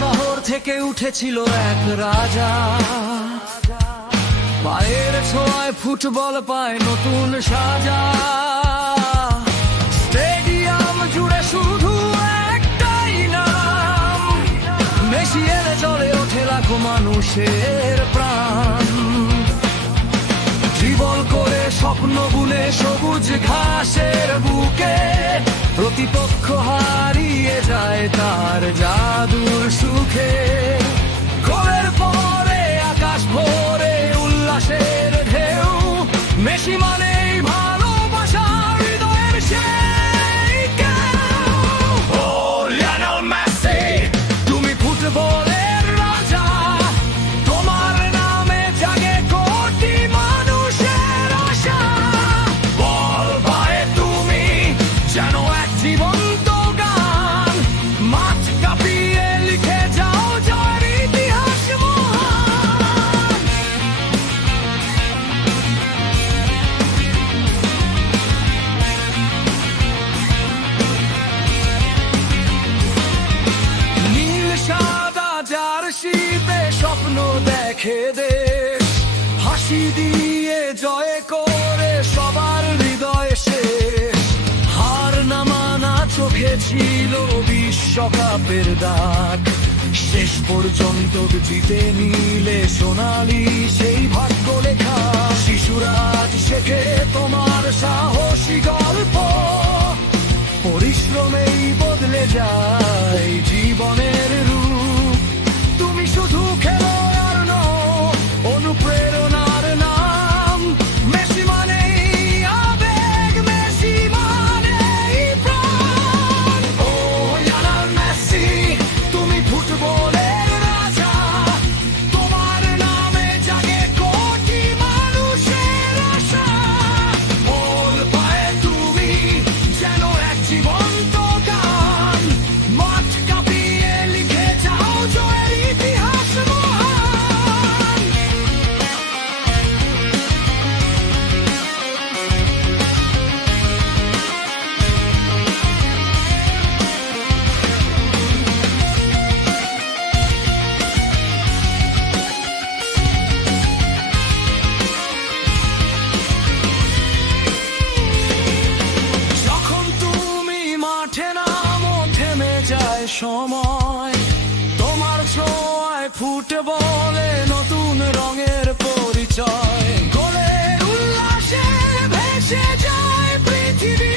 শহর থেকে উঠেছিল এক রাজা, পায়ের ছোঁয়ায় ফুটবল পায় নতুন সাজা। স্টেডিয়াম জুড়ে শুধু একটাই নাম, মেসি এলে চলে ওঠে লাখো মানুষের প্রাণ। জীবন করে স্বপ্ন বুনে সবুজ ঘাসের বুকে, প্রতিপক্ষ হারিয়ে যায় তার জাদুর সুখে। গোলের পরে আকাশ ভরে উল্লাসের ঢেউ, মেসি মানেই ভালোবাসা হৃদয়ের সেই কেউ। ও লিওনেল মেসি, তুমি ফুটবলের রাজা, তোমার নামে জাগে কোটি মানুষের আশা। বল পায়ে তুমি যেন এক জীবন্ত গান, মাঠ কাঁপিয়ে লিখে যাও জয়ের ইতিহাস মহান। নীল সাদা জার্সিতে স্বপ্ন দেখে দেশ, হাসি দিয়ে জয় করে সবার হৃদয় শেষ। হার না মানা চোখে ছিল বিশ্বকাপের দাগ, শেষ পর্যন্ত জিতে নিলে সোনালি সেই ভাগ্য লেখা। শিশুরা আজ শেখে তোমার সাহসী গল্প, পরিশ্রমেই বদলে যায় জীবনের রূপ। তুমি শুধু খেলোয়াড় নও, অনুপ্রেরণার নাম। মেসি মানেই আবেগ, মেসি মানেই প্রাণ। ও লিওনেল মেসি, তুমি ফুটবলের রাজা, তোমার নামে জাগে কোটি মানুষের আশা। বল পায়ে তুমি যেন এক জীবন্ত গান, মাঠ কাঁপিয়ে লিখে যাও জয়ের ইতিহাস মহান। যখন তুমি মাঠে নামো থেমে যায় সময়, তোমার ছোঁয়ায় ফুটবলে নতুন রঙের পরিচয়। গোলের উল্লাসে ভেসে যায় পৃথিবী।